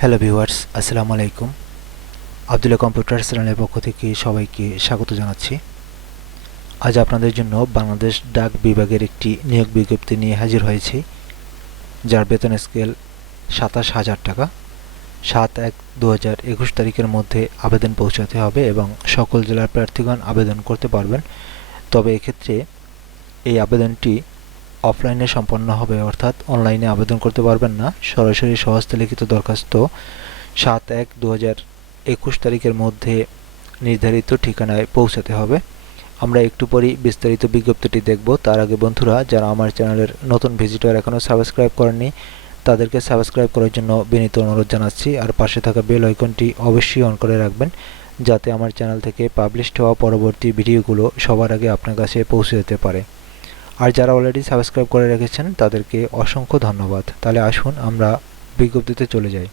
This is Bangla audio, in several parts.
হ্যালো ভিউয়ার্স, আসসালামু আলাইকুম। আব্দুল্লাহ কম্পিউটার চ্যানেলের পক্ষ থেকে সবাইকে স্বাগত জানাচ্ছি। আজ আপনাদের জন্য বাংলাদেশ ডাক বিভাগের একটি নিয়োগ বিজ্ঞপ্তি নিয়ে হাজির হয়েছি, যার বেতন স্কেল ২৭,০০০ টাকা। ৭/১/২০২১ তারিখের মধ্যে আবেদন পৌঁছাতে হবে এবং সকল জেলার প্রার্থীগণ আবেদন করতে পারবেন। তবে এক্ষেত্রে এই আবেদনটি অফলাইনে সম্পন্ন হবে, অর্থাৎ অনলাইনে আবেদন করতে পারবেন না। সরাসরি স্বহস্তে লিখিত দরখাস্ত ৭/১/২০২১ তারিখের মধ্যে নির্ধারিত ঠিকানায় পৌঁছাতে হবে। আমরা একটু পরই বিস্তারিত বিজ্ঞপ্তিটি দেখব। তার আগে বন্ধুরা, যারা আমার চ্যানেলের নতুন ভিজিটর এখনও সাবস্ক্রাইব করেননি, তাদেরকে সাবস্ক্রাইব করার জন্য বিনীত অনুরোধ জানাচ্ছি। আর পাশে থাকা বেল আইকনটি অবশ্যই অন করে রাখবেন, যাতে আমার চ্যানেল থেকে পাবলিশড হওয়া পরবর্তী ভিডিওগুলো সবার আগে আপনার কাছে পৌঁছে যেতে পারে। আর যারা অলরেডি সাবস্ক্রাইব করে রেখেছেন তাদেরকে অসংখ্য ধন্যবাদ। তাহলে আসুন আমরা বিজ্ঞপ্তিতে চলে যাই।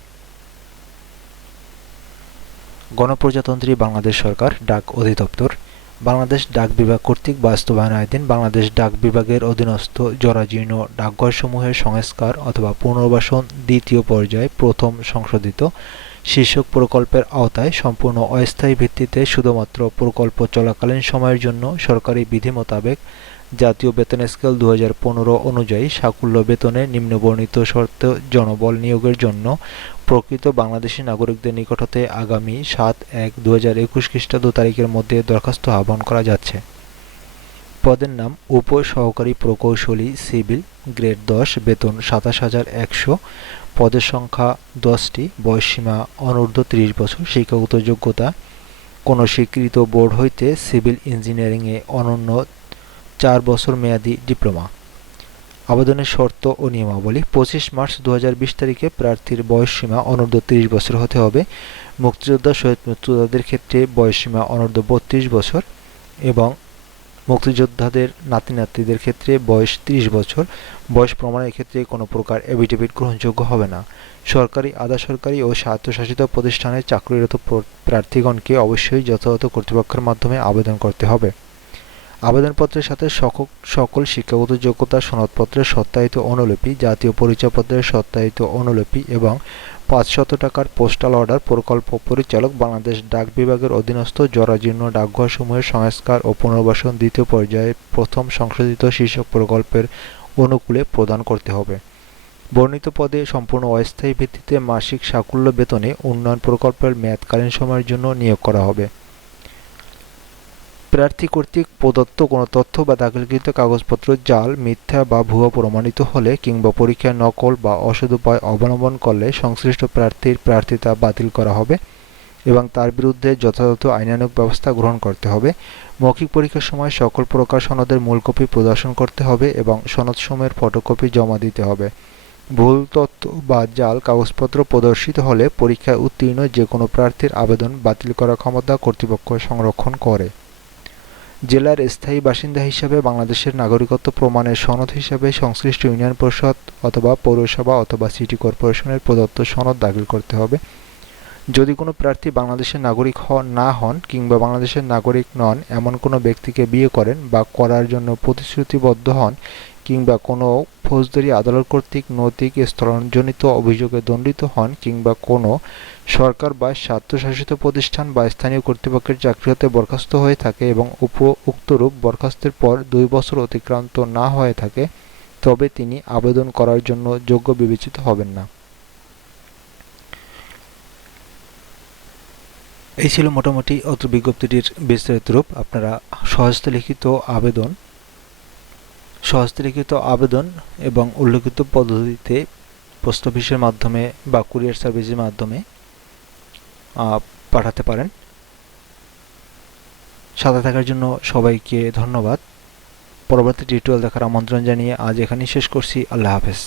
গণপ্রজাতন্ত্রী বাংলাদেশ সরকার ডাক অধিদপ্তর বাংলাদেশ ডাক বিভাগ কর্তৃক বাস্তবায়নাধীন বাংলাদেশ ডাক বিভাগের অধীনস্থ জরাজীর্ণ ডাকঘরসমূহের সংস্কার অথবা পুনর্বাসন দ্বিতীয় পর্যায়ে প্রথম সংশোধিত শীর্ষক প্রকল্পের আওতায় সম্পূর্ণ অস্থায়ী ভিত্তিতে শুধুমাত্র প্রকল্প চলাকালীন সময়ের জন্য সরকারি বিধি মোতাবেক জাতীয় বেতন স্কেল ২০১৫ অনুযায়ী সাকুল্য বেতনে নিম্নবর্ণিত শর্তে জনবল নিয়োগের জন্য প্রকৃত বাংলাদেশী নাগরিকদের নিকট হতে আগামী ৭/১/২০২১ খ্রিস্টাব্দ তারিখের মধ্যে দরখাস্ত আহ্বান করা যাচ্ছে। পদের নাম উপ সহকারী প্রকৌশলী সিভিল, গ্রেড ১০, বেতন ২৭,১০০। পদের সংখ্যা ১০টি। বয়সসীমা অনূর্ধ্ব ৩০ বছর। শিক্ষাগত যোগ্যতা কোনো স্বীকৃত বোর্ড হইতে সিভিল ইঞ্জিনিয়ারিংয়ে অনন্য ৪ বছর মেয়াদী ডিপ্লোমা। আবেদনের শর্ত ও নিয়মাবলী: ২৫ মার্চ ২০২০ তারিখে প্রার্থীর বয়সসীমা অনূর্ধ্ব ৩০ বছর হতে হবে। মুক্তিযোদ্ধা শহীদ মুক্তিযোদ্ধাদের ক্ষেত্রে বয়সসীমা অনূর্ধ্ব ৩২ বছর এবং মুক্তিযোদ্ধাদের নাতি নাতনিদের ক্ষেত্রে বয়স ৩০ বছর। বয়স প্রমাণের ক্ষেত্রে কোনো প্রকার এফিডেভিট গ্রহণযোগ্য হবে না। সরকারি, আধা সরকারি ও স্বায়ত্তশাসিত প্রতিষ্ঠানে চাকরিরত প্রার্থীগণকে অবশ্যই যথাযথ কর্তৃপক্ষের মাধ্যমে আবেদন করতে হবে। আবেদনপত্রের সাথে সকল শিক্ষাগত যোগ্যতা সনদপত্রের সত্যায়িত অনুলিপি, জাতীয় পরিচয়পত্রের সত্যায়িত অনুলিপি এবং ৫০০ টাকার পোস্টাল অর্ডার প্রকল্প পরিচালক বাংলাদেশ ডাক বিভাগের অধীনস্থ জরাজীর্ণ ডাকঘরসমূহের সংস্কার ও পুনর্বাসন দ্বিতীয় পর্যায়ে প্রথম সংশোধিত শীর্ষক প্রকল্পের অনুকূলে প্রদান করতে হবে। বর্ণিত পদে সম্পূর্ণ অস্থায়ী ভিত্তিতে মাসিক সাকুল্য বেতনে উন্নয়ন প্রকল্পের মেয়াদকালীন সময়ের জন্য নিয়োগ করা হবে। প্রার্থী কর্তৃক প্রদত্ত কোনো তথ্য বা দাখিলকৃত কাগজপত্র জাল, মিথ্যা বা ভুয়া প্রমাণিত হলে কিংবা পরীক্ষায় নকল বা অসৎ উপায় অবলম্বন করলে সংশ্লিষ্ট প্রার্থীর প্রার্থিতা বাতিল করা হবে এবং তার বিরুদ্ধে যথাযথ আইনানুগ ব্যবস্থা গ্রহণ করতে হবে। মৌখিক পরীক্ষার সময় সকল প্রকার সনদের মূল কপি প্রদর্শন করতে হবে এবং সনদসমূহের ফটোকপি জমা দিতে হবে। ভুল তথ্য বা জাল কাগজপত্র প্রদর্শিত হলে পরীক্ষায় উত্তীর্ণ যে কোনো প্রার্থীর আবেদন বাতিল করার ক্ষমতা কর্তৃপক্ষ সংরক্ষণ করে। জেলার স্থায়ী বাসিন্দা হিসাবে বাংলাদেশের নাগরিকত্ব প্রমাণের সনদ হিসাবে সংশ্লিষ্ট ইউনিয়ন পরিষদ অথবা পৌরসভা অথবা সিটি কর্পোরেশনের প্রদত্ত সনদ দাখিল করতে হবে। যদি কোনো প্রার্থী বাংলাদেশের নাগরিক না হন কিংবা বাংলাদেশের নাগরিক নন এমন কোনো ব্যক্তিকে বিয়ে করেন বা করার জন্য প্রতিশ্রুতিবদ্ধ হন কিংবা কোনো ফৌজদারি আদালত কর্তৃক নৈতিক স্থলনজনিত অভিযোগে দণ্ডিত হন কিংবা কোনো সরকার বা স্বায়ত্তশাসিত প্রতিষ্ঠান বা স্থানীয় কর্তৃপক্ষের চাকরি হতে বরখাস্ত হয়ে থাকে এবং উক্তরূপ বরখাস্তের পর ২ বছর অতিক্রান্ত না হয়ে থাকে, তবে তিনি আবেদন করার জন্য যোগ্য বিবেচিত হবেন না। এই ছিল মোটামুটি অত্র বিজ্ঞপ্তিটির বিস্তারিত রূপ। আপনারা সহজতে লিখিত আবেদন এবং উল্লেখিত পদ্ধতিতে পোস্ট অফিসের মাধ্যমে বা কুরিয়ার সার্ভিসের মাধ্যমে পাঠাতে পারেন। সাথে থাকার জন্য সবাইকে ধন্যবাদ। পরবর্তী টিউটোরিয়াল দেখার আমন্ত্রণ জানিয়ে আজ এখানেই শেষ করছি। আল্লাহ হাফেজ।